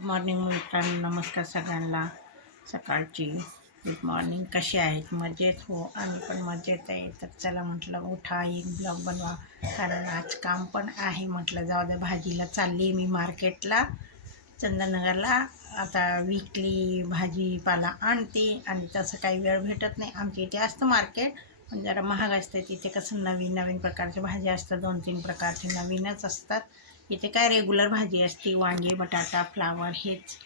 Good morning मित्रांनो. नमस्कार सगळ्यांना. सकाळची गुड मॉर्निंग कसे आहेत? मजेत? हो आम्ही पण मजेत आहे. तर चला म्हटलं उठा. एक ब्लॉग बनवा. कारण आज काम पण आहे म्हटलं. जाऊ द्या भाजीला चालली आहे मी मार्केटला. चंदनगरला आता विकली भाजीपाला आणते. आणि तसं काही वेळ भेटत नाही. आमच्या इथे असतं मार्केट पण जरा महाग असतं. तिथे कसं नवीन नवीन प्रकारच्या भाज्या असतात. दोन तीन प्रकारचे नवीनच असतात. इथे काय रेग्युलर भाजी असते वांगी बटाटा फ्लावर हेच.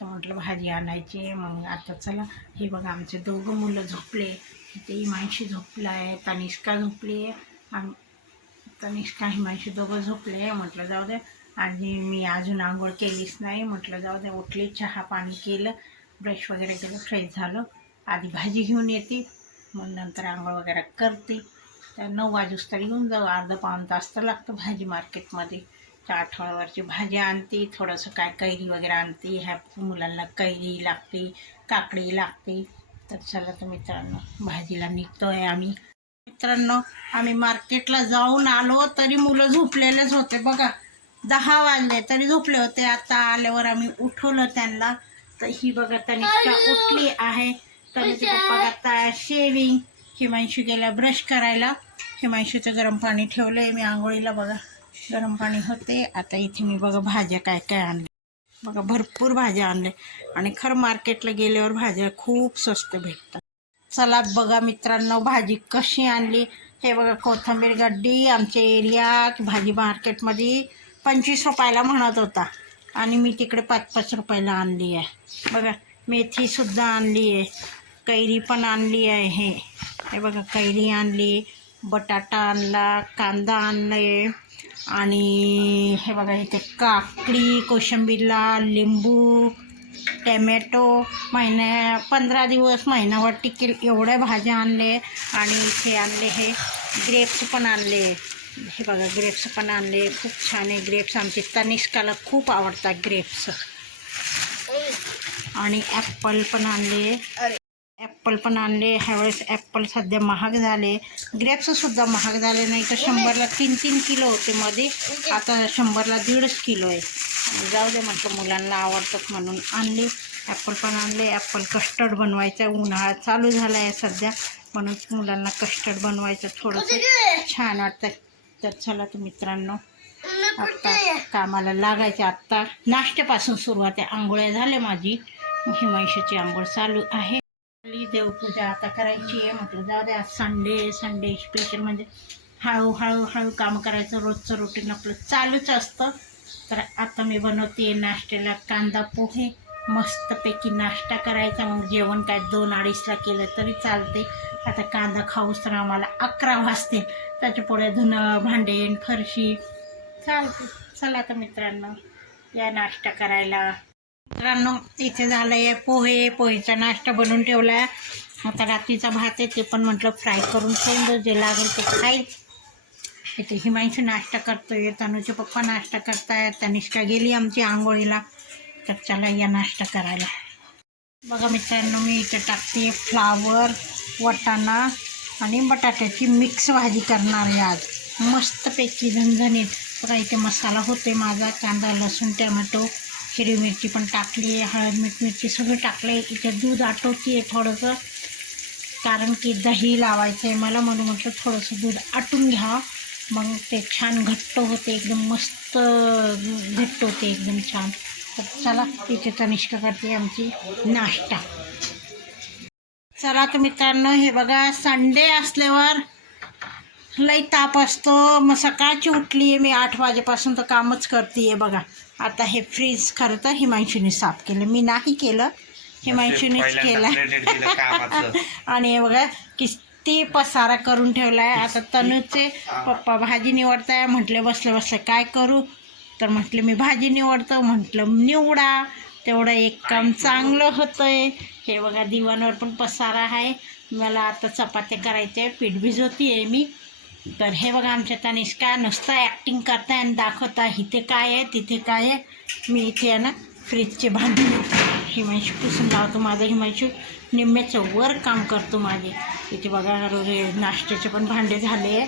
तर म्हटलं भाजी आणायची. मग आता चला हे बघा आमचे दोघं मुलं झोपले. इथे हिमांशी झोपला आहे तनिष्का झोपली आहे. तनिष्का हिमांशी दोघं झोपले म्हटलं जाऊ दे. आणि मी अजून आंघोळ केलीच नाही. म्हटलं जाऊ दे उठली चहा पाणी केलं ब्रश वगैरे केलं फ्रेश झालं. आधी भाजी घेऊन येते. मग नंतर आंघोळ वगैरे करते. तर नऊ वाजूस तरी येऊन जाऊ. अर्धा पाऊण तास तर लागतं भाजी मार्केटमध्ये आठवड्यावरची भाजी आणते थोडंसं काय कैरी वगैरे आणते ह्या मुलांना कैरी लागते काकडी लागते. तर चला तर मित्रांनो भाजीला निघतो आहे आम्ही. मित्रांनो आम्ही मार्केटला जाऊन आलो तरी मुलं झोपलेलेच होते बघा. दहा वाजले तरी झोपले होते. आता आल्यावर आम्ही उठवलं त्यांना. तर ही बघा तनिष्का उठली आहे. तनिष्का पप्पा करता शेविंग हिमांशू गेला ब्रश करायला. हिमांशूचं गरम पाणी ठेवलं आहे मी आंघोळीला बघा. गरम पाणी होते. आता इथे मी बघा भाज्या काय काय आणले बघा भरपूर भाज्या आणले आणि खरं मार्केटला गेल्यावर भाज्या खूप स्वस्त भेटतात. चला बघा मित्रांनो भाजी कशी आणली? हे बघा कोथिंबीर गड्डी आमच्या एरियात. भाजी मार्केटमध्ये पंचवीस रुपयाला म्हणत होता. आणि मी तिकडे पाच पाच रुपयाला आणली आहे. बघा मेथीसुद्धा आणली आहे. कैरी पण आणली आहे. हे बघा कैरी आणली. बटाटा आणला कांदा आणले आणि हे बघा इथे काकडी कोशिंबीरला लिंबू टॅमॅटो महिन्या पंधरा दिवस महिनाभर टिकेल एवढ्या भाज्या आणले आणि इथे आणले हे ग्रेप्स पण आणले. हे बघा ग्रेप्स पण आणले. खूप छान आहे ग्रेप्स आमचे तनिष्काला खूप आवडतात ग्रेप्स आणि ॲप्पल पण आणले. ॲप्पल पण आणले. ह्यावेळेस ॲप्पल सध्या महाग झाले. ग्रेप्ससुद्धा महाग झाले नाही तर शंभरला तीन तीन किलो होते मध्ये. आता शंभरला दीडच किलो आहे. जाऊ दे म्हटलं मुलांना आवडतात म्हणून आणले. ॲप्पल पण आणले. ॲप्पल कस्टर्ड बनवायचं उन्हाळा चालू झाला आहे सध्या. म्हणून मुलांना कस्टर्ड बनवायचं थोडंसं छान वाटतं तर चला तर मित्रांनो आत्ता कामाला लागायचं आत्ता. नाश्त्यापासून सुरुवात आहे. आंघोळ्या झाल्या माझी. हिमांशाची आंघोळ चालू आहे. आपली देवपूजा आता करायची आहे म्हटलं जाऊ द्या संडे संडे स्पेशल म्हणजे हळूहळू हळू काम करायचं रोजचं रुटीन आपलं चालूच असतं. तर आता मी बनवते नाश्त्याला कांदा पोहे मस्तपैकी नाश्ता करायचा मग जेवण काय दोन अडीचला केलं तरी चालते. आता कांदा खाऊस तर आम्हाला अकरा वाजते त्याच्या पुढे धुणं भांडेन फरशी. चालते. चला आता मित्रांनो या नाश्ता करायला. मित्रांनो इथे झालं आहे पोहे पोहेचा नाश्ता बनवून ठेवला. आहे आता रात्रीचा भात आहे ते पण म्हटलं फ्राय करून ठेवून दो जे लागेल ते खाईल. इथे हिमांशू नाश्ता करतोय तनुचे पप्पा नाश्ता करतायत तनिष्का गेली आमची आंघोळीला. तर चला या नाश्ता करायला. बघा मित्रांनो मी इथे टाकते फ्लावर वटाणा आणि बटाट्याची मिक्स भाजी करणार आहे आज. मस्तपैकी झणझणीत. बघा इथे मसाला होते माझा कांदा लसूण टमॅटो. हिरवी मिरची पण टाकली आहे हळद मीठ मिरची सगळं टाकलं आहे इथे दूध आटवते आहे थोडंसं. कारण की दही लावायचं आहे मला म्हणून म्हटलं थोडंसं दूध आटून घ्या. मग ते छान घट्ट होते एकदम मस्त घट्ट होते एकदम छान. तर चला तिथे तनिष्का करते आमची नाश्ता. चला तर मित्रांनो हे बघा संडे असल्यावर लई ताप असतो. मग सकाळची उठली आहे मी आठ वाजेपासून तर कामच करते आहे बघा. आता हे फ्रीज खरं तर हिमांशूने साफ केलं. मी नाही केलं. हिमांशूनेच केलं. आणि हे बघा किती पसारा करून ठेवला आहे आता तनूचे पप्पा भाजी निवडताय. म्हटले बसले बसले काय करू? तर म्हटले मी भाजी निवडतो. म्हटलं निवडा. तेवढं एक काम चांगलं होतं आहे हे बघा दिवाणवर पण पसारा आहे. मला आता चपात्या करायच्या आहे पीठ भिजवती आहे मी. तर हे बघा आमच्या तनिष्का नुसतं ॲक्टिंग करताय आणि दाखवता इथे काय आहे तिथे काय आहे? मी इथे आहे ना फ्रीजचे भांडी हिमांशू पुसून लावतो माझं हिमांशू. निम्म्याचं वर काम करतो माझे. इथे बघा रोज नाश्त्याचे पण भांडे झाले.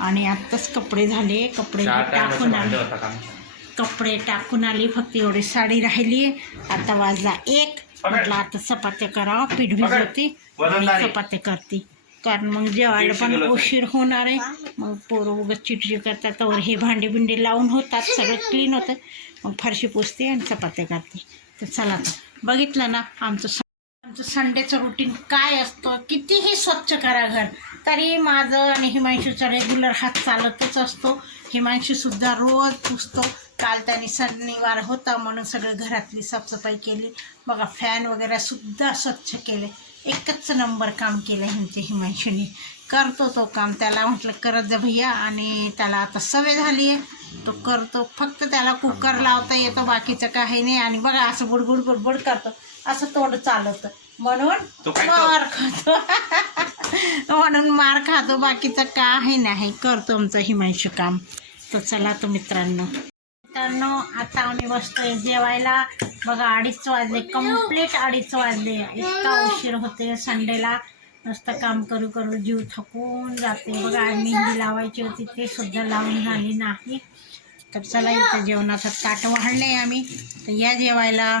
आणि आत्ताच कपडे झाले. कपडे टाकून आले. कपडे टाकून आली फक्त एवढी साडी राहिली. आता वाजला एक. म्हटलं आता चपात्या करावं पीठ भिजवते. आणि चपात्या करते. कारण मग जेवायला पण उशीर होणार आहे. मग पोरं उगाच चिडचिड करतात. तर हे भांडे बिंडे लावून होतात. सगळं क्लीन होतं. मग फरशी पुसते आणि चपात्या करते. तर चला बघितलं ना आमचं आमचं संडेचं रुटीन काय असतं? कितीही स्वच्छ करा घर. तरी माझं आणि हिमांशूचा रेग्युलर हात चालतच असतो. हिमांशूसुद्धा रोज पुसतो. काल त्याने शनिवार होता म्हणून सगळं घरातली साफसफाई केली. बघा फॅन वगैरे सुद्धा स्वच्छ केले. एकच नंबर काम केलं ह्यांचे हिमांशूने. करतो तो काम. त्याला म्हटलं करत जा भैया. आणि त्याला आता सवय झाली आहे. तो करतो. फक्त त्याला कुकर लावता येतो. बाकीचं काही नाही. आणि बघा असं बुडबुड बुडबुड करतो. असं तोंड चालवतं. म्हणून मार खातो. म्हणून मार खातो. बाकीचं काही नाही. करतो आमचं हिमांशू काम. तर चला तो मित्रांनो. मित्रांनो आता आम्ही बसतोय जेवायला. बघा अडीच वाजले. कंप्लीट अडीच वाजले. इतका उशीर होते संडेला नुसतं काम करू करू जीव थकून जाते बघा मेहंदी लावायची होती ते सुद्धा लावून झाली नाही. तर चला इथं जेवणाचं ताट वाढले आम्ही. तर या जेवायला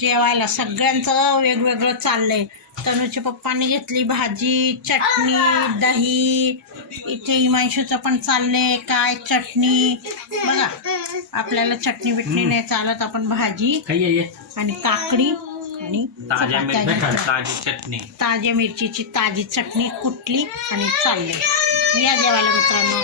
जेवायला सगळ्यांचं वेगवेगळं चाललंय. तनुच्या पप्पांनी घेतली भाजी चटणी दही. इथे हिमांशूचं पण चाललंय काय चटणी? बघा आपल्याला चटणी बिटणी नाही चालत आपण भाजी आणि काकडी आणि. ताजी चटणी. ताज्या मिरचीची ताजी चटणी कुटली आणि चालले. या जेवायला मित्रांनो.